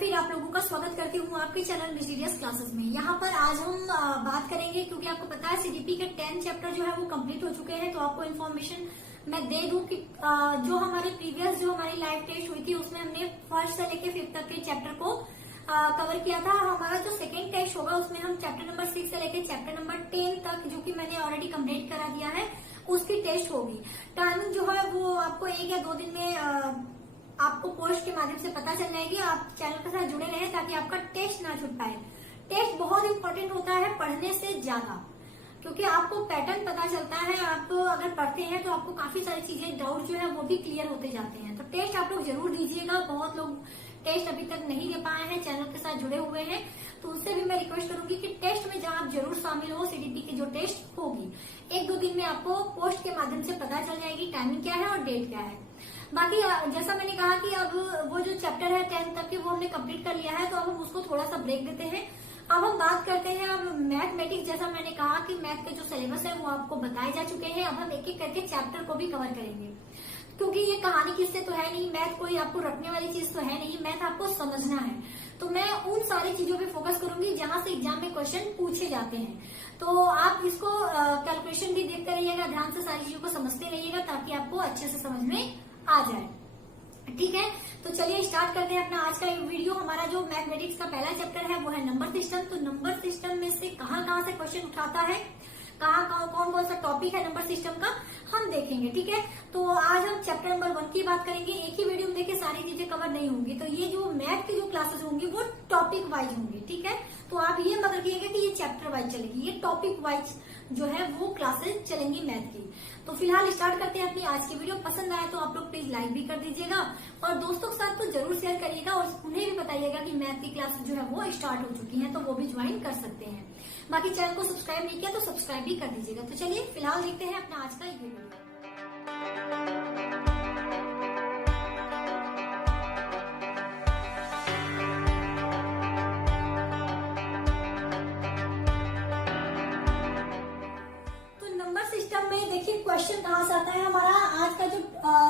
फिर आप लोगों का स्वागत करती हूँ आपके चैनल मिस्टीरियस क्लासेस में। यहाँ पर आज हम बात करेंगे, क्योंकि आपको पता है सीडीपी के 10 चैप्टर जो है वो कंप्लीट हो चुके हैं। तो आपको इन्फॉर्मेशन मैं दे दूं कि जो हमारे प्रीवियस जो हमारी लाइव टेस्ट हुई थी उसमें हमने फर्स्ट से लेके 5th तक के चैप्टर को कवर किया था। हमारा जो सेकेंड टेस्ट होगा उसमें हम चैप्टर नंबर 6 से लेके चैप्टर नंबर 10 तक, जो कि मैंने ऑलरेडी कंप्लीट करा दिया है, उसकी टेस्ट होगी। टाइमिंग जो है वो आपको 1 या 2 दिन में आपको पोस्ट के माध्यम से पता चल जाएगी। आप चैनल के साथ जुड़े रहें ताकि आपका टेस्ट ना छूट पाए। टेस्ट बहुत इंपॉर्टेंट होता है पढ़ने से ज्यादा, क्योंकि आपको पैटर्न पता चलता है। आप अगर पढ़ते हैं तो आपको काफी सारी चीजें, डाउट जो है वो भी क्लियर होते जाते हैं। तो टेस्ट आप लोग जरूर दीजिएगा। बहुत लोग टेस्ट अभी तक नहीं दे पाए हैं, चैनल के साथ जुड़े हुए हैं, तो उनसे भी मैं रिक्वेस्ट करूंगी कि टेस्ट में जब आप जरूर शामिल हो। सीडीपी की जो टेस्ट होगी 1-2 दिन में आपको पोस्ट के माध्यम से पता चल जाएगी टाइमिंग क्या है और डेट क्या है। बाकी जैसा मैंने कहा कि अब वो जो चैप्टर है 10 तक के वो हमने कंप्लीट कर लिया है, तो अब हम उसको थोड़ा सा ब्रेक देते हैं। अब हम बात करते हैं अब मैथमेटिक्स। जैसा मैंने कहा कि मैथ के जो सिलेबस है वो आपको बताए जा चुके हैं। अब हम एक एक करके चैप्टर को भी कवर करेंगे, क्योंकि ये कहानी किससे तो है नहीं, मैथ कोई आपको रटने वाली चीज तो है नहीं, मैथ आपको समझना है। तो मैं उन सारी चीजों पे फोकस करूंगी जहां से एग्जाम में क्वेश्चन पूछे जाते हैं। तो आप इसको कैलकुलेशन भी देखते रहिएगा, ध्यान से सारी चीजों को समझते रहिएगा ताकि आपको अच्छे से समझ में आ जाए। ठीक है, तो चलिए स्टार्ट करते हैं अपना आज का वीडियो। हमारा जो मैथमेटिक्स का पहला चैप्टर है वो है नंबर सिस्टम। तो नंबर सिस्टम में से कहाँ से क्वेश्चन उठाता है, कौन कौन सा टॉपिक है नंबर सिस्टम का, हम देखेंगे। ठीक है, तो आज हम चैप्टर नंबर 1 की बात करेंगे। एक ही वीडियो में देखिए सारी चीजें कवर नहीं होंगी, तो ये जो मैथ की जो क्लासेस होंगी वो टॉपिक वाइज होंगी। ठीक है, तो आप ये मत रखिएगा कि ये चैप्टर वाइज चलेगी, ये टॉपिक वाइज जो है वो क्लासेस चलेंगी मैथ की। तो फिलहाल स्टार्ट करते हैं अपनी आज की वीडियो। पसंद आए तो आप लोग प्लीज लाइक भी कर दीजिएगा और दोस्तों के साथ तो जरूर शेयर करिएगा और उन्हें भी बताइएगा कि मैथ की क्लास जो है वो स्टार्ट हो चुकी है, तो वो भी ज्वाइन कर सकते हैं। बाकी चैनल को सब्सक्राइब नहीं किया तो सब्सक्राइब भी कर दीजिएगा। तो चलिए फिलहाल देखते हैं अपना आज का ये वीडियो। क्वेश्चन कहाँ से आता है हमारा आज का जो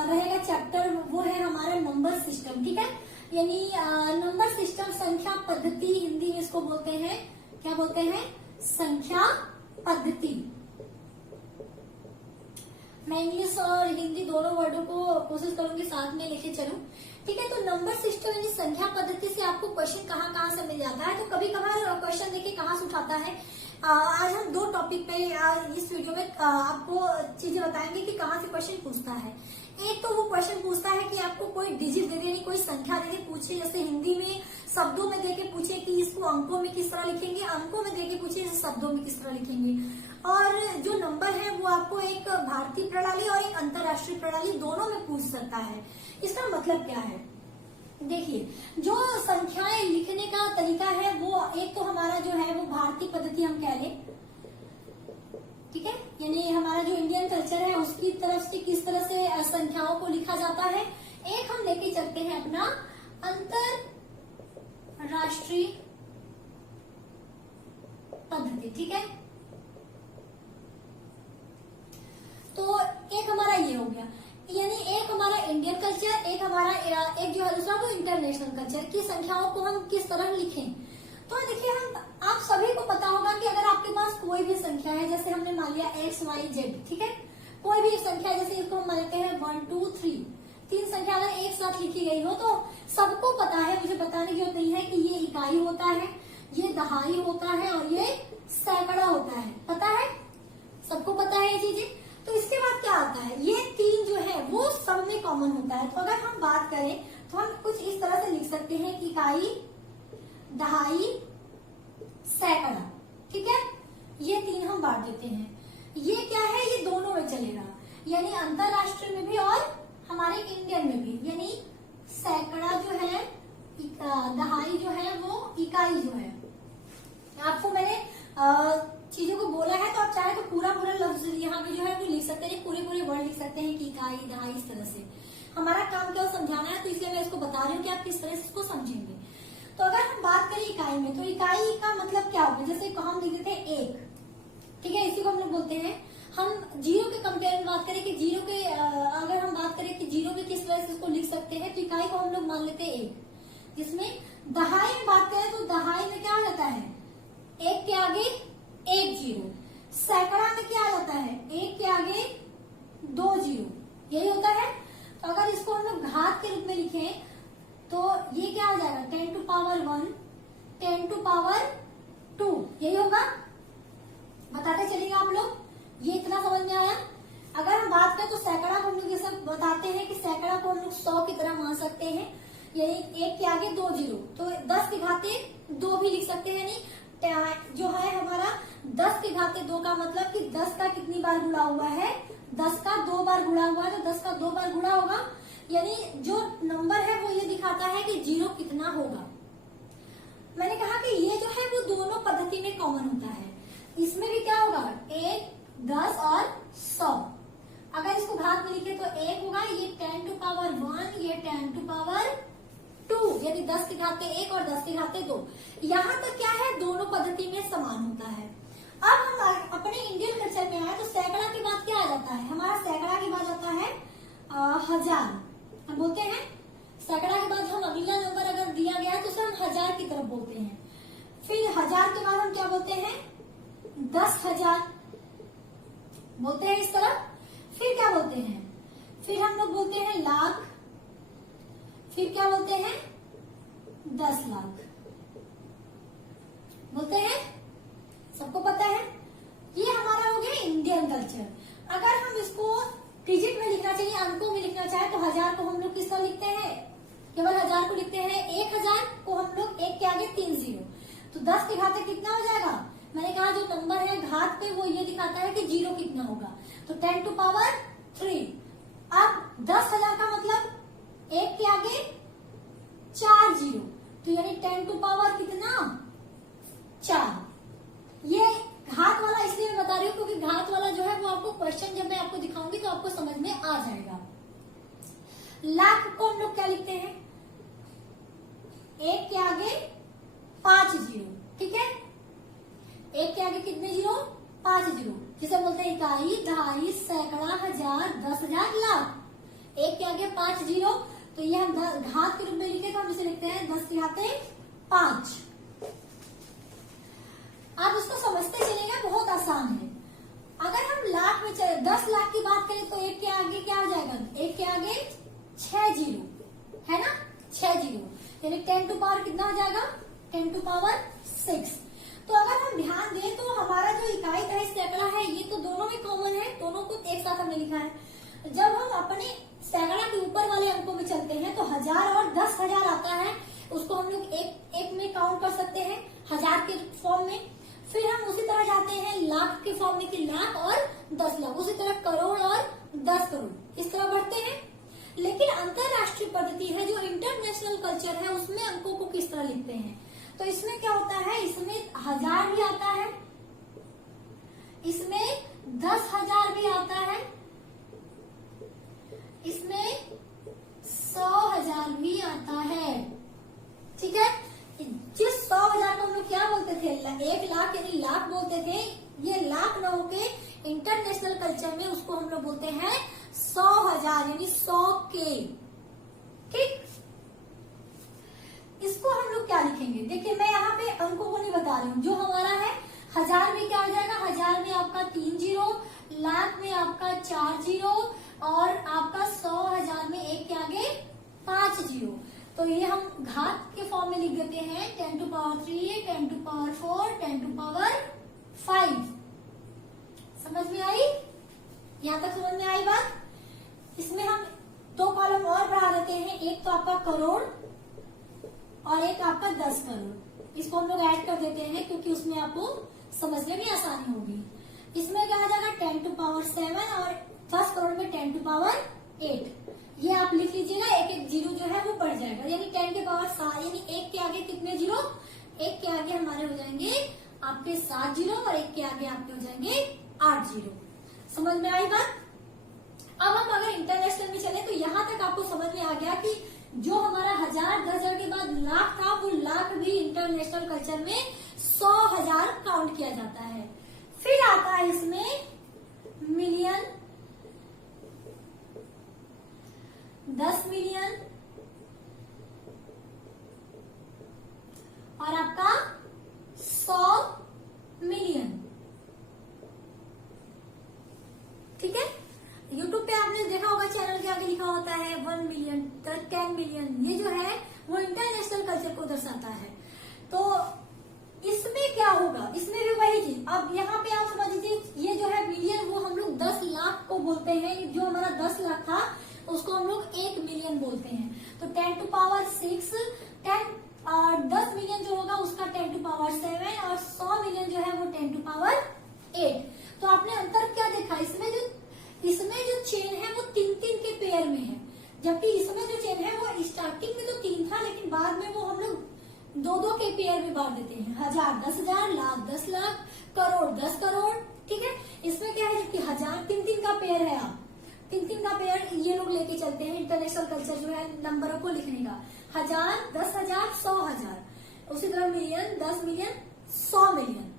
रहेगा चैप्टर वो है हमारा नंबर सिस्टम। ठीक है, यानी नंबर सिस्टम, संख्या पद्धति, हिंदी में इसको बोलते हैं, क्या बोलते हैं, संख्या पद्धति। मैं इंग्लिश और हिंदी दोनों वर्डों को कोशिश करूंगी साथ में लेके चलूं। ठीक है, तो नंबर सिस्टम यानी संख्या पद्धति से आपको क्वेश्चन कहाँ से मिल जाता है। तो कभी कभार क्वेश्चन देखिए कहाँ से उठाता है। आज हम 2 टॉपिक पे इस वीडियो में आपको चीजें बताएंगे कि कहाँ से क्वेश्चन पूछता है। एक तो वो क्वेश्चन पूछता है कि आपको कोई डिजिट दे दे, यानी कोई संख्या दे दे, पूछे जैसे हिंदी में शब्दों में देके पूछे कि इसको अंकों में किस तरह लिखेंगे, अंकों में देके पूछे जैसे शब्दों में किस तरह लिखेंगे। और जो नंबर है वो आपको एक भारतीय प्रणाली और एक अंतर्राष्ट्रीय प्रणाली दोनों में पूछ सकता है। इसका मतलब क्या है, देखिए जो संख्याएं लिखने का तरीका है वो एक तो हमारा जो है वो भारतीय पद्धति हम कह लें। ठीक है, यानी हमारा जो इंडियन कल्चर है उसकी तरफ से किस तरह से संख्याओं को लिखा जाता है। एक हम लेके चलते हैं अपना अंतरराष्ट्रीय पद्धति। ठीक है, तो एक हमारा ये हो गया, यानी एक हमारा इंडियन कल्चर, एक हमारा एक जो है दूसरा वो इंटरनेशनल कल्चर की संख्याओं को हम किस तरह लिखें। तो देखिए आप सभी को पता होगा कि अगर आपके पास कोई भी संख्या है, जैसे हमने मान लिया XYZ, ठीक है, कोई भी एक संख्या, जैसे इसको हम मानते हैं 1 2 3, 3 संख्या अगर एक साथ लिखी गई हो तो सबको पता है, मुझे बताने की जरूरत नहीं है कि ये इकाई होता है, ये दहाई होता है और ये सैकड़ा होता है। पता है, सबको पता है ये चीजें। तो इसके बाद क्या आता है, ये 3 जो है वो सब में कॉमन होता है। तो अगर हम बात करें तो हम कुछ इस तरह से लिख सकते हैं कि इकाई, दहाई, सैकड़ा। ठीक है, ये 3 हम बांट देते हैं। ये क्या है, ये दोनों में चलेगा, यानी अंतरराष्ट्रीय में भी और हमारे इंडियन में भी। यानी सैकड़ा जो है, दहाई जो है वो इकाई जो है। आपको मैंने चीजों को बोला है, तो आप चाहे तो पूरा लफ्ज यहाँ पे जो है वो लिख सकते हैं, पूरे वर्ड लिख सकते हैं कि इकाई, दहाई, इस तरह से। हमारा काम क्या समझाना है, तो इसलिए मैं इसको बता रही हूँ कि आप किस तरह से इसको समझेंगे। तो अगर हम बात करें इकाई में, तो इकाई का मतलब क्या होगा, जैसे हम लिख देते हैं 1। ठीक है, इसी को हम लोग बोलते हैं। हम जीरो के कंपेयर में बात करें कि जीरो के अगर हम बात करें कि जीरो के किस तरह से इसको लिख सकते हैं, तो इकाई को हम लोग मान लेते हैं 1। जिसमें दहाई में बात करें तो दहाई में क्या आ जाता है, एक के आगे एक जीरो। सैकड़ा में क्या आ जाता है, एक के आगे दो जीरो, यही होता है। तो अगर इसको हम लोग घात के रूप में लिखें तो ये क्या हो जाएगा, 10 टू पावर 1, 10 टू पावर 2, यही होगा। बताते चलेंगे आप लोग, ये इतना समझ में आया। अगर हम बात करें तो सैकड़ा को हम लोग ये सब बताते हैं कि सैकड़ा को हम लोग 100 की तरह मान सकते हैं, यानी एक के आगे दो जीरो, तो 10 के घाते 2 भी लिख सकते हैं। नहीं जो है हमारा 10 के घाते 2 का मतलब कि 10 का कितनी बार गुणा हुआ है, 10 का 2 बार गुणा हुआ है, तो 10 का 2 बार गुणा होगा, यानी जो नंबर है वो ये दिखाता है कि जीरो कितना होगा। मैंने कहा कि ये जो है वो दोनों पद्धति में कॉमन होता है। इसमें भी क्या होगा, 1, 10 और 100। अगर इसको घात में लिखे तो 1 होगा, ये 10 टू पावर 1, ये 10 टू पावर 2, यानी 10 के घाते 1 और 10 के घाते 2। यहाँ तक क्या है, दोनों पद्धति में समान होता है। अब हम अपने इंडियन कल्चर में आए तो सैकड़ा के बाद क्या आ जाता है, हमारा सैकड़ा के बाद आता है हजार। हम बोलते हैं सैकड़ा के बाद हम अगला नंबर अगर दिया गया है तो उसे हम हजार की तरफ बोलते हैं। फिर हजार के बाद हम क्या बोलते हैं, 10,000 बोलते हैं इस तरफ। फिर क्या बोलते हैं, फिर हम लोग बोलते हैं लाख, फिर क्या बोलते हैं 10 लाख बोलते हैं, सबको पता है। ये हमारा हो गया इंडियन कल्चर। अगर हम इसको डिजिट में लिखना चाहिए, अंकों में लिखना चाहे तो हजार को हम लोग किस तरह लिखते हैं, केवल हजार को लिखते हैं। 1000 को हम लोग एक के आगे 3 जीरो, तो 10 के घाते कितना हो जाएगा, मैंने कहा जो नंबर है घात पे वो ये दिखाता है कि जीरो कितना होगा, तो 10 टू पावर 3। अब 10,000 का मतलब एक के आगे 4 जीरो, तो यानी 10 टू पावर कितना 4। ये घात वाला इसलिए मैं बता रही हूँ क्योंकि घात वाला जो है वो आपको क्वेश्चन जब मैं आपको दिखाऊंगी तो आपको समझ में आ जाएगा। लाख को हम लोग क्या लिखते हैं, एक के आगे 5 जीरो, ठीक है। एक के आगे कितने जीरो, 5 जीरो, जिसे बोलते हैं इकाई, दहाई, सैकड़ा, हजार, 10,000, लाख। एक के आगे 5 जीरो, तो ये हम घात के रूप में लिखे तो हम इसे लिखते हैं 10 के घाते 5। आप उसको समझते चलेंगे, बहुत आसान है। अगर हम लाख में 10 लाख की बात करें तो एक के आगे क्या हो जाएगा, एक के आगे 6 जीरो, है ना, 6 जीरो, यानी 10 टू पावर कितना हो जाएगा, 10 टू पावर 6। तो अगर हम ध्यान दें तो हमारा जो इकाई दहाई सैकड़ा है ये तो दोनों में कॉमन है, दोनों को एक साथ हमने लिखा है। जब हम अपने सैकड़ा के ऊपर वाले अंकों में चलते हैं तो 1000 और 10,000 आता है, उसको हम लोग एक में काउंट कर सकते हैं हजार के फॉर्म में। फिर हम उसी तरह जाते हैं लाख के फॉर्म में कि लाख और 10 लाख, उसी तरह करोड़ और 10 करोड़, इस तरह बढ़ते हैं। लेकिन अंतरराष्ट्रीय पद्धति है, जो इंटरनेशनल कल्चर है, उसमें अंकों को किस तरह लिखते हैं, तो इसमें क्या होता है, इसमें 1000 भी आता है, इसमें 10,000 भी आता है, इसमें 100,000 भी आता है, ठीक है। जिस 100,000 को हम लोग क्या बोलते थे, 1 लाख यानी लाख बोलते थे, ये लाख न होके इंटरनेशनल कल्चर में उसको हम लोग बोलते हैं 100,000 यानी 100 के, ठीक। इसको हम लोग क्या लिखेंगे, देखिए मैं यहाँ पे अंकों को नहीं बता रही हूँ, जो हमारा है हजार में क्या हो जाएगा, हजार में आपका 3 जीरो, लाख में आपका 4 जीरो और आपका 100,000 में एक के आगे 5 जीरो। तो ये हम घात के फॉर्म में लिख देते हैं 10 to power 3, 10 to power 4, 10 to power 5। समझ में आई, यहाँ तक समझ में आई बात। इसमें हम 2 कॉलम और बढ़ा देते हैं, एक तो आपका करोड़ और एक आपका 10 करोड़, इसको हम लोग ऐड कर देते हैं क्योंकि उसमें आपको समझने में आसानी होगी। इसमें क्या आ जाएगा 10 टू पावर 7 और 10 करोड़ में 10 टू पावर 8। ये आप लिख लीजिएगा, एक एक जीरो जो है वो बढ़ जाएगा, यानी 10 के पावर 7, यानी एक के आगे कितने जीरो, एक के आगे हमारे हो जाएंगे आपके 7 जीरो और एक के आगे आपके हो जाएंगे 8 जीरो। समझ में आई बात। अब हम अगर इंटरनेशनल में चले तो यहाँ तक आपको समझ में आ गया कि जो हमारा 1000, 10,000 के बाद लाख था, वो लाख भी इंटरनेशनल कल्चर में 100,000 काउंट किया जाता है। फिर आता है इसमें मिलियन, 10 मिलियन, 10 मिलियन, ये जो है वो इंटरनेशनल कल्चर को दर्शाता है। तो इसमें क्या होगा, इसमें भी वही चीज। अब यहाँ पे आप समझ लीजिए, ये जो है मिलियन वो हम लोग 10 लाख को बोलते हैं, जो हमारा 10 लाख था उसको हम लोग 1 मिलियन बोलते हैं। तो 10 टू पावर 6, 10 मिलियन जो होगा उसका 10 टू पावर 7 और 100 मिलियन जो है वो 10 टू पावर 8। तो आपने अंतर क्या देखा, इसमें जो चेन है वो 3-3 के पेयर में है, जबकि इसमें जो चेन है वो स्टार्टिंग में तो 3 था, लेकिन बाद में वो हम लोग 2-2 के पेयर में बांट देते हैं। 1000 10,000, लाख 10 लाख, करोड़ 10 करोड़, ठीक है। इसमें क्या है, जबकि 1000 3-3 का पेयर है, आप 3-3 का पेयर ये लोग लेके चलते हैं इंटरनेशनल कल्चर जो है नंबरों को लिखने का। 1000, 10,000, 100,000, उसी तरह मिलियन, 10 मिलियन, 100 मिलियन।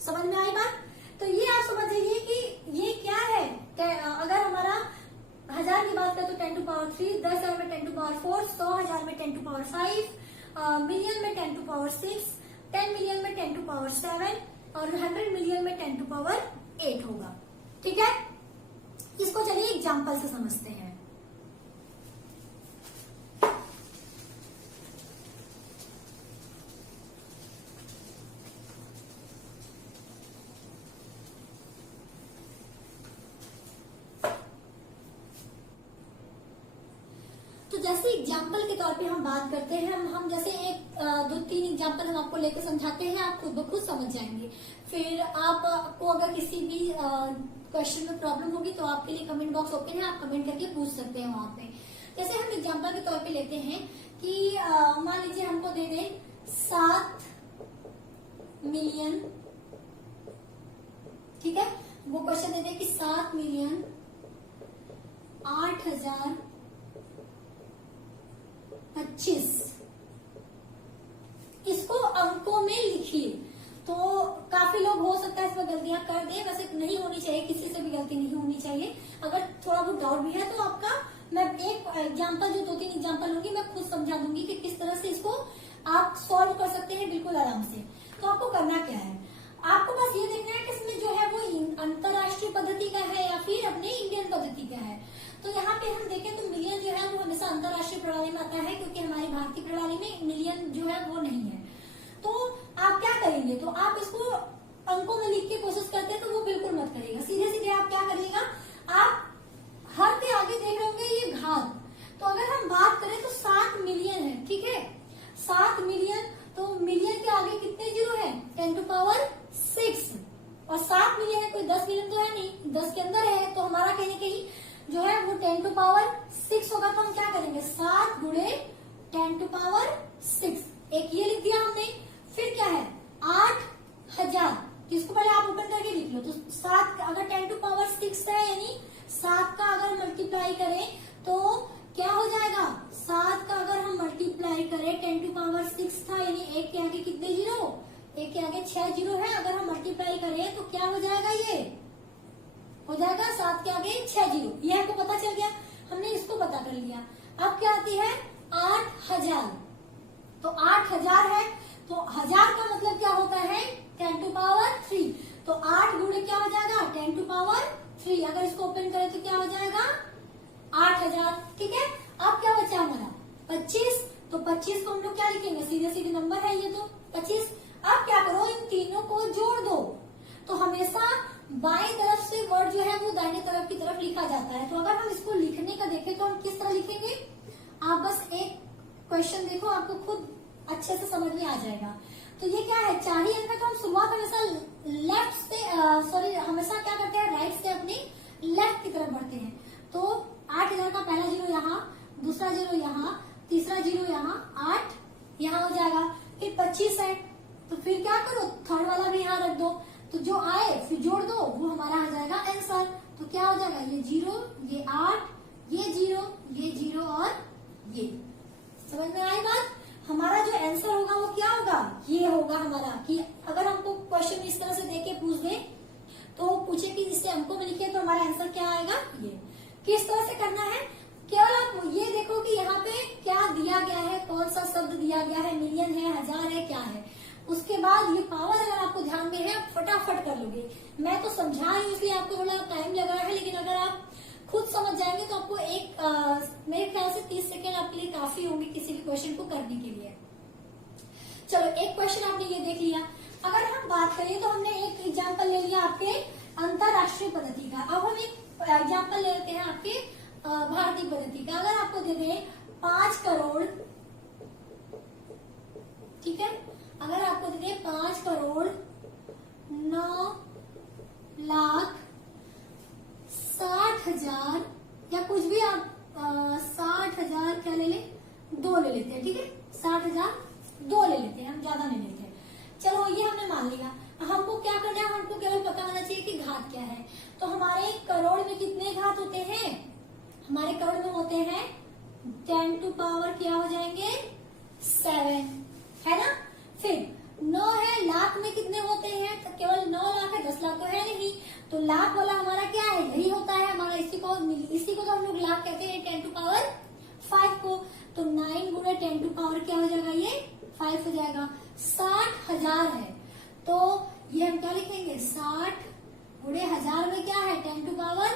समझ में आई बात? तो ये आप समझ जाइए कि ये क्या है। अगर हमारा 1000 की बात करें तो 10 टू पावर 3, 10,000 में 10 टू पावर 4, 100,000 में 10 टू पावर 5, मिलियन में 10 टू पावर 6, 10 मिलियन में 10 टू पावर 7 और 100 मिलियन में 10 टू पावर 8 होगा, ठीक है। इसको चलिए एग्जाम्पल से समझते हैं। तो जैसे एग्जाम्पल के तौर पे हम बात करते हैं, हम जैसे 1-2-3 एग्जाम्पल हम आपको लेकर समझाते हैं, आप खुद ब खुद समझ जाएंगे। फिर आपको अगर किसी भी क्वेश्चन में प्रॉब्लम होगी तो आपके लिए कमेंट बॉक्स ओपन है, आप कमेंट करके पूछ सकते हैं वहां पे। जैसे हम एग्जाम्पल के तौर पे लेते हैं कि मान लीजिए हमको दे दें 7 मिलियन, ठीक है। वो क्वेश्चन दे दें कि 7 मिलियन 8,025, इसको अंकों में लिखिए। तो काफी लोग हो सकता है इसमें गलतियां कर दें, वैसे नहीं होनी चाहिए, किसी से भी गलती नहीं होनी चाहिए। अगर थोड़ा बहुत डाउट भी है तो आपका मैं एक एग्जांपल, जो 2-3 एग्जांपल होंगी मैं खुद समझा दूंगी कि किस तरह से इसको आप सॉल्व कर सकते हैं बिल्कुल आराम से। तो आपको करना क्या है, आपको बस ये देखना है कि इसमें जो है वो अंतरराष्ट्रीय पद्धति का है या फिर अपने इंडियन पद्धति का है। तो यहाँ पे हम देखें तो मिलियन जो है वो हमेशा अंतरराष्ट्रीय प्रणाली में आता है, क्योंकि हमारी भारतीय प्रणाली में मिलियन जो है वो नहीं है। तो आप क्या करेंगे, तो आप इसको अंकों में लिख के कोशिश करते हैं तो वो बिल्कुल मत करिएगा। सीधे सीधे आप क्या करिएगा, आप हर के आगे देख रहे होंगे ये घात। तो अगर हम बात करें तो 7 मिलियन है, ठीक है। 7 मिलियन, तो मिलियन के आगे कितने जीरो है, 10 टू पावर 6, और 7 मिलियन है, कोई 10 मिलियन तो है नहीं, 10 के अंदर है। तो हमारा कहने के ही जो है वो 10 टू पावर 6 होगा। तो हम क्या करेंगे, 7 गुणे 10 टू पावर 6, एक ये लिख दिया हमने। फिर क्या है 8,000, जिसको पहले आप ओपन करके लिख लो। तो 7 अगर 10 टू पावर 6 है, यानी 7 का अगर मल्टीप्लाई करें तो क्या हो जाएगा, 7 का अगर हम मल्टीप्लाई करें 10 टू पावर 6 था, यानी एक के आगे कितने जीरो, एक के आगे 6 जीरो है। अगर हम मल्टीप्लाई करें तो क्या हो जाएगा, ये हो जाएगा 7 के आगे 6 जीरो। ये हमको पता चल गया, हमने इसको पता कर लिया। अब क्या आती है 8,000, तो 8,000 है, तो 1000 का मतलब क्या होता है 10 टू पावर 3। तो 8 गुणे क्या हो जाएगा 10 टू पावर 3। अगर इसको ओपन करें तो क्या हो जाएगा 8,000, ठीक है। अब क्या बचा हमारा 25, तो 25 को हम लोग क्या लिखेंगे, सीधे सीधे नंबर है ये तो 25। अब क्या करो, इन तीनों को जोड़ दो। तो हमेशा बाएं तरफ से वर्ड जो है वो दाहिने तरफ की तरफ लिखा जाता है। तो अगर हम इसको लिखने का देखें तो हम किस तरह लिखेंगे, आप बस एक क्वेश्चन देखो, आपको खुद अच्छे से समझ में आ जाएगा। तो ये क्या है, 4 ही अंक है, तो हम शुरुआत हमेशा लेफ्ट से हमेशा क्या करते हैं, राइट से अपनी लेफ्ट की तरफ बढ़ते हैं। तो 8,000 का पहला जीरो यहाँ, दूसरा जीरो यहाँ, तीसरा जीरो यहाँ, 8 यहाँ हो जाएगा। फिर 25 है, तो फिर क्या करो, थर्ड वाला भी यहाँ रख दो। तो जो आए फिर जोड़ दो, वो हमारा आ जाएगा आंसर। तो क्या हो जाएगा, ये 0, ये 8, ये 0, ये 0 और ये। समझ में आई बात। हमारा जो आंसर होगा वो क्या होगा, ये होगा हमारा। कि अगर हमको क्वेश्चन इस तरह से देके पूछ दे, तो पूछे कि इससे हमको में लिखे, तो हमारा आंसर क्या आएगा, ये। किस तरह से करना है, केवल आप ये देखो कि यहाँ पे क्या दिया गया है, कौन सा शब्द दिया गया है, मिलियन है, 1000 है, क्या है। उसके बाद ये पावर अगर आपको ध्यान में है, आप फटाफट कर लोगे। मैं तो समझा रही हूँ इसलिए आपको थोड़ा टाइम लग रहा है, लेकिन अगर आप खुद समझ जाएंगे तो आपको मेरे ख्याल से 30 सेकेंड आपके लिए काफी होंगे किसी भी क्वेश्चन को करने के लिए। चलो एक क्वेश्चन आपने ये देख लिया। अगर हम बात करें तो हमने एक एग्जाम्पल ले लिया आपके अंतरराष्ट्रीय पद्धति का। अब हम एक एग्जाम्पल ले लेते हैं आपके भारतीय पद्धति का। अगर आपको दे दें 5 करोड़, ठीक है, अगर आपको दे दें 5 करोड़ 9 लाख 60,000 या कुछ भी आप 60,000 क्या ले लें, 2 ले लेते हैं, ठीक है, 60,000 2 ले लेते हैं, हम ज्यादा नहीं लेते हैं। चलो ये हमने मान लिया। हमको क्या करना है, हमको केवल पता होना चाहिए कि घात क्या है। तो हमारे करोड़ में कितने घात होते हैं, हमारे करोड़ में होते हैं 10 टू पावर क्या हो जाएंगे 7, है ना। फिर 9 है, लाख में कितने होते हैं, तो केवल 9 लाख है, 10 लाख तो है नहीं, तो लाख वाला हमारा क्या है, यही होता है हमारा। इसी को तो हम लोग लाख कहते हैं 10 टू पावर 5 को। तो 9 गुना 10 टू पावर क्या हो जाएगा, ये 5 हो जाएगा। 60,000 है तो ये हम क्या लिखेंगे, 60 गुणे 1000 में क्या है 10 टू पावर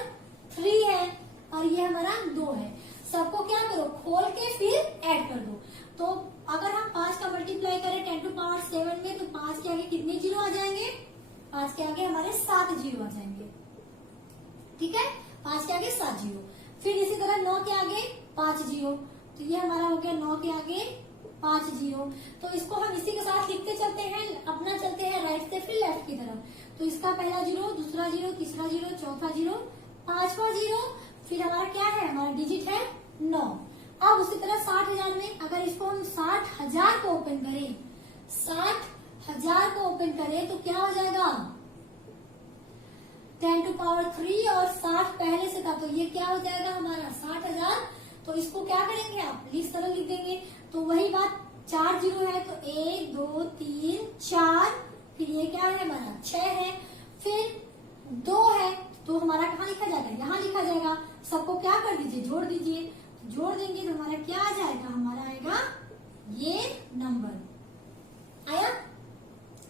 3 है, और ये हमारा 2 है। सबको क्या करो, खोल के फिर ऐड कर दो। तो अगर हम 5 का मल्टीप्लाई करें 10 टू पावर 7 में, तो 5 के आगे कितने जीरो आ जाएंगे, 5 के आगे हमारे 7 जीरो आ जाएंगे, ठीक है, 5 के आगे 7 जीरो। फिर इसी तरह 9 के आगे 5 जीरो, तो ये हमारा हो गया 9 के आगे 5 जीरो। तो इसको हम इसी के साथ लिखते चलते हैं, अपना चलते हैं राइट से फिर लेफ्ट की तरफ। तो इसका पहला जीरो, दूसरा जीरो, तीसरा जीरो, चौथा जीरो, 5वां जीरो, फिर हमारा क्या है, हमारा डिजिट है 9। अब उसी तरह 60,000 में अगर इसको हम 60,000 को ओपन करें, 60,000 को ओपन करें तो क्या हो जाएगा 10 टू पावर 3 और 60 पहले से था, तो ये क्या हो जाएगा हमारा 60,000। तो इसको क्या करेंगे आप, इस तरह लिख देंगे। तो वही बात, 4 जीरो है तो 1 2 3 4, फिर ये क्या है हमारा 6 है, फिर 2 है तो हमारा कहाँ लिखा जाएगा, यहाँ लिखा जाएगा। सबको क्या कर दीजिए, जोड़ दीजिए। जोड़ देंगे तो हमारा क्या आ जाएगा, हमारा आएगा ये नंबर आया,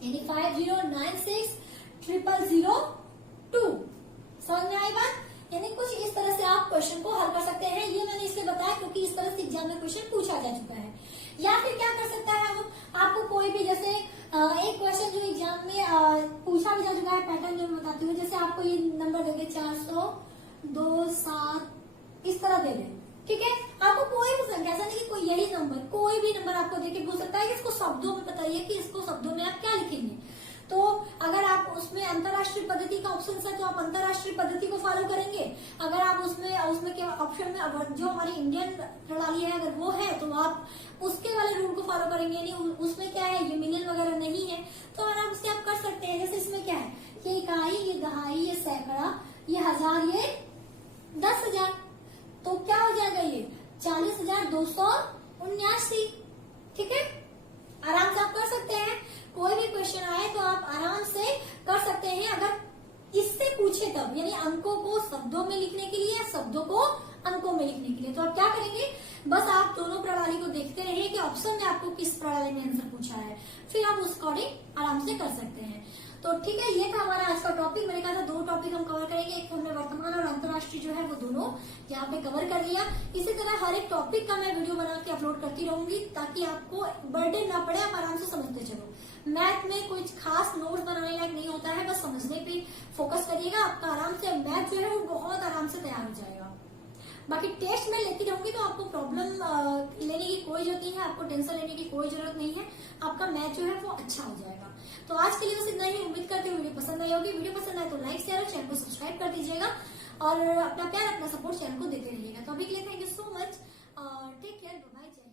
यानी 50960002। समझ में आई बात। यानी कुछ इस तरह से आप क्वेश्चन को हल कर सकते हैं। ये मैंने इसलिए बताया क्योंकि इस तरह से एग्जाम में क्वेश्चन पूछा जा चुका है। या फिर क्या कर सकता है वो, आपको कोई भी जैसे एक क्वेश्चन जो एग्जाम में पूछा भी जा चुका है, पैटर्न जो मैं बताती हूँ, जैसे आपको ये नंबर देंगे 402 7 इस तरह दे दें, ठीक है। आपको कोई भी संख्या, ऐसा नहीं कि कोई यही नंबर, कोई भी नंबर आपको देके पूछ सकता है कि इसको शब्दों में बताइए कि इसको शब्दों में आप क्या लिखेंगे। तो अगर आप उसमें अंतरराष्ट्रीय पद्धति का ऑप्शन है तो आप अंतरराष्ट्रीय पद्धति को फॉलो करेंगे। अगर आप उसमें क्या ऑप्शन में जो हमारी इंडियन प्रणाली है अगर वो है तो आप उसके वाले रूल को फॉलो करेंगे। यानी उसमें क्या है, ये मिलियन वगैरह नहीं है, तो आराम से आप कर सकते हैं। जैसे इसमें क्या है, ये इकाई, ये दहाई, ये सैकड़ा, ये हजार, ये 10,000, तो क्या हो जाएगा ये 40,279, ठीक है। आराम से आप कर सकते हैं। कोई भी क्वेश्चन आए तो आप आराम से कर सकते हैं, अगर इससे पूछे तब, यानी अंकों को शब्दों में लिखने के लिए या शब्दों को अंकों में लिखने के लिए। तो आप क्या करेंगे, बस आप दोनों प्रणाली को देखते रहिए कि ऑप्शन में आपको किस प्रणाली में आंसर पूछा है, फिर आप उस अकॉर्डिंग आराम से कर सकते हैं। तो ठीक है, ये था हमारा आज का टॉपिक। मैंने कहा था 2 टॉपिक हम कवर करेंगे, एक हमने वर्तमान और अंतरराष्ट्रीय जो है वो दोनों यहाँ पे कवर कर लिया। इसी तरह हर एक टॉपिक का मैं वीडियो बना के अपलोड करती रहूंगी ताकि आपको बर्डन ना पड़े, आप आराम से समझते चलो। मैथ में कुछ खास नोट्स बनाने लायक नहीं होता है, बस समझने पे फोकस करिएगा, आपका आराम से मैथ जो है वो बहुत आराम से तैयार हो जाएगा। बाकी टेस्ट में लेती रहूंगी तो आपको प्रॉब्लम लेने की कोई जरूरत नहीं है, आपको टेंशन लेने की कोई जरूरत नहीं है, आपका मैथ जो है वो अच्छा हो जाएगा। तो आज के लिए बस इतना ही। उम्मीद करती हूँ वीडियो पसंद आई होगी। वीडियो पसंद आए तो लाइक शेयर और चैनल को सब्सक्राइब कर दीजिएगा और अपना प्यार अपना सपोर्ट चैनल को देते रहिएगा। तो अभी के लिए thank you so much, take care, bye bye.